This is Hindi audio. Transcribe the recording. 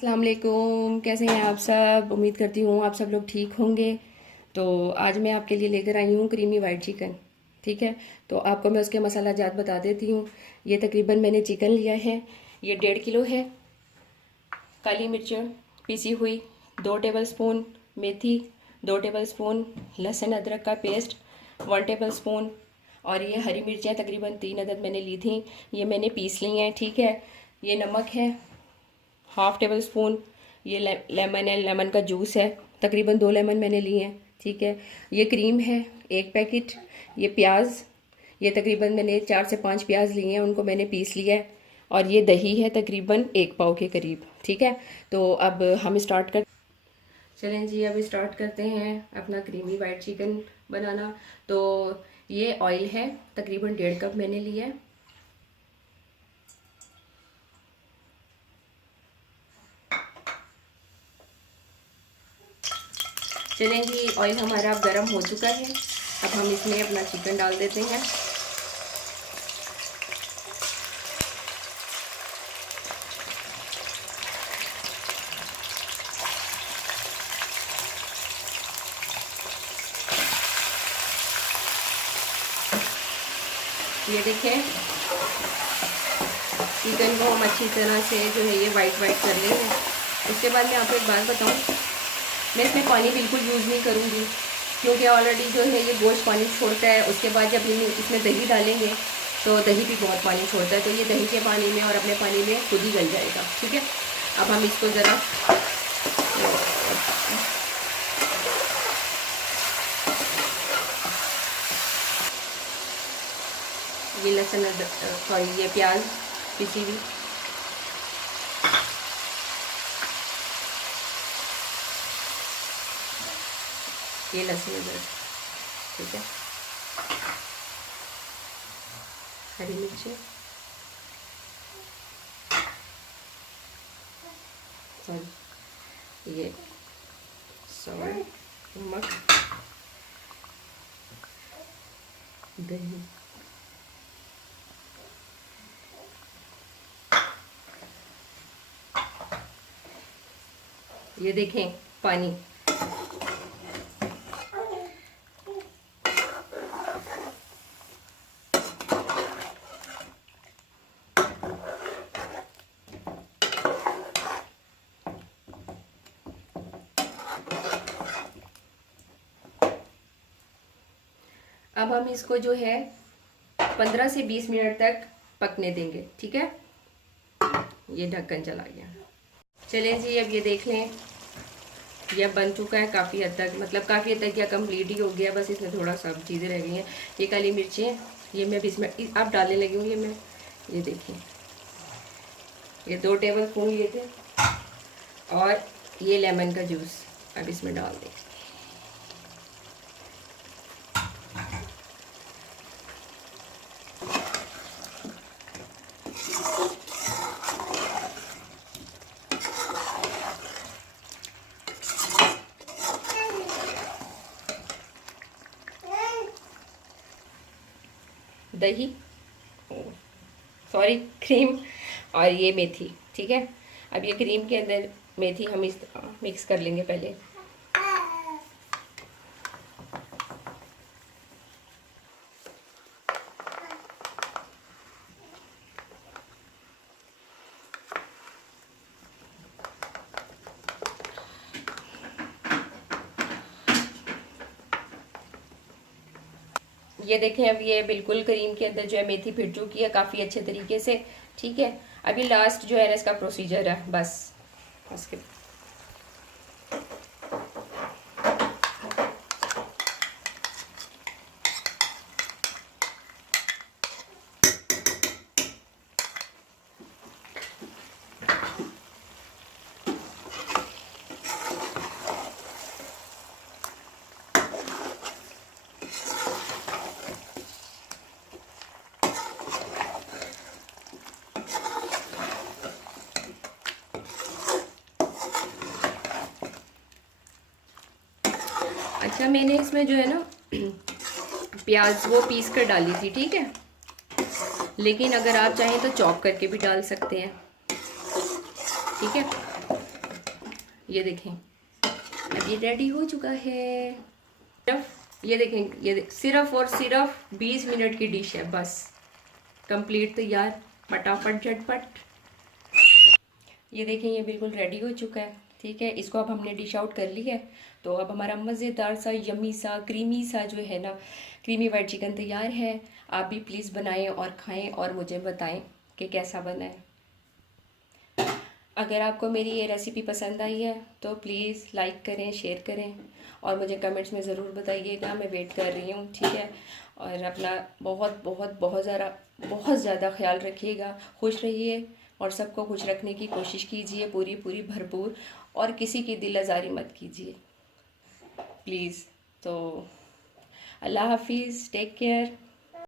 अस्सलाम वालेकुम, कैसे हैं आप सब। उम्मीद करती हूँ आप सब लोग ठीक होंगे। तो आज मैं आपके लिए लेकर आई हूँ क्रीमी वाइट चिकन। ठीक है, तो आपको मैं उसके मसाला जात बता देती हूँ। ये तकरीबन मैंने चिकन लिया है, ये 1.5 किलो है। काली मिर्च पीसी हुई 2 टेबलस्पून, मेथी 2 टेबलस्पून, लहसुन अदरक का पेस्ट 1 टेबलस्पून, और ये हरी मिर्चें तकरीबन 3 अदद मैंने ली थी, ये मैंने पीस ली हैं। ठीक है, ये नमक है 1/2 टेबल स्पून, ये लेमन है, लेमन का जूस है, तकरीबन 2 लेमन मैंने लिए हैं। ठीक है, ये क्रीम है 1 पैकेट, ये प्याज, ये तकरीबन मैंने 4 से 5 प्याज लिए हैं, उनको मैंने पीस लिया है, और ये दही है तकरीबन 1 पाव के करीब। ठीक है, तो अब हम स्टार्ट कर चलें जी, अब स्टार्ट करते हैं अपना क्रीमी वाइट चिकन बनाना। तो ये ऑयल है तकरीबन 1.5 कप मैंने लिया है। चलें जी, ऑयल हमारा अब गर्म हो चुका है। अब हम इसमें अपना चिकन डाल देते हैं। ये देखें, चिकन को हम अच्छी तरह से जो है ये वाइट कर लेंगे। उसके बाद मैं आपको एक बात बताऊं, मैं इसमें पानी बिल्कुल यूज़ नहीं करूँगी, क्योंकि ऑलरेडी जो है ये गोश्त पानी छोड़ता है। उसके बाद जब इसमें दही डालेंगे तो दही भी बहुत पानी छोड़ता है, तो ये दही के पानी में और अपने पानी में खुद ही गल जाएगा। ठीक है, अब हम इसको ज़रा ये लहसुन सॉरी ये प्याज पिसी हुई, ये लहसुन अदरक, ठीक है, हरी मिर्ची, सॉरी ये सॉल्ट, नमक, दही, ये देखें पानी। अब हम इसको जो है 15 से 20 मिनट तक पकने देंगे। ठीक है, ये ढक्कन चला गया। चलें जी, अब ये देख लें, यह बन चुका है काफ़ी हद तक, मतलब काफ़ी हद तक या कंप्लीट ही हो गया, बस इसमें थोड़ा सा चीज़ें रह गई हैं। ये काली मिर्चें ये मैं भी इसमें अब डालने लगी हूँ। ये देखिए, ये 2 टेबल स्पून लिए थे, और ये लेमन का जूस अब इसमें डाल दें। दही, सॉरी क्रीम, और ये मेथी। ठीक है, अब ये क्रीम के अंदर मेथी हम इस मिक्स कर लेंगे पहले। ये देखें, अब ये बिल्कुल क्रीम के अंदर जो है मेथी फिट चुकी है काफ़ी अच्छे तरीके से। ठीक है, अभी लास्ट जो है ना इसका प्रोसीजर है, बस उसके अच्छा, मैंने इसमें जो है ना प्याज वो पीस कर डाली थी। ठीक है, लेकिन अगर आप चाहें तो चॉप करके भी डाल सकते हैं। ठीक है, ये देखें अब ये रेडी हो चुका है। सिर्फ ये देखें, सिर्फ और सिर्फ 20 मिनट की डिश है, बस कंप्लीट तैयार, फटाफट झटपट। ये देखें ये बिल्कुल रेडी हो चुका है। ठीक है, इसको अब हमने डिश आउट कर लिया है। तो अब हमारा मज़ेदार सा यमी सा क्रीमी सा जो है ना क्रीमी वाइट चिकन तैयार है। आप भी प्लीज़ बनाएं और खाएं और मुझे बताएं कि कैसा बना है। अगर आपको मेरी ये रेसिपी पसंद आई है तो प्लीज़ लाइक करें, शेयर करें और मुझे कमेंट्स में ज़रूर बताइएगा, मैं वेट कर रही हूँ। ठीक है, और अपना बहुत बहुत बहुत ज़्यादा ख्याल रखिएगा, खुश रहिए और सबको खुश रखने की कोशिश कीजिए, पूरी पूरी भरपूर, और किसी की दिल आज़ारी मत कीजिए प्लीज़। तो अल्लाह हाफिज़, टेक केयर।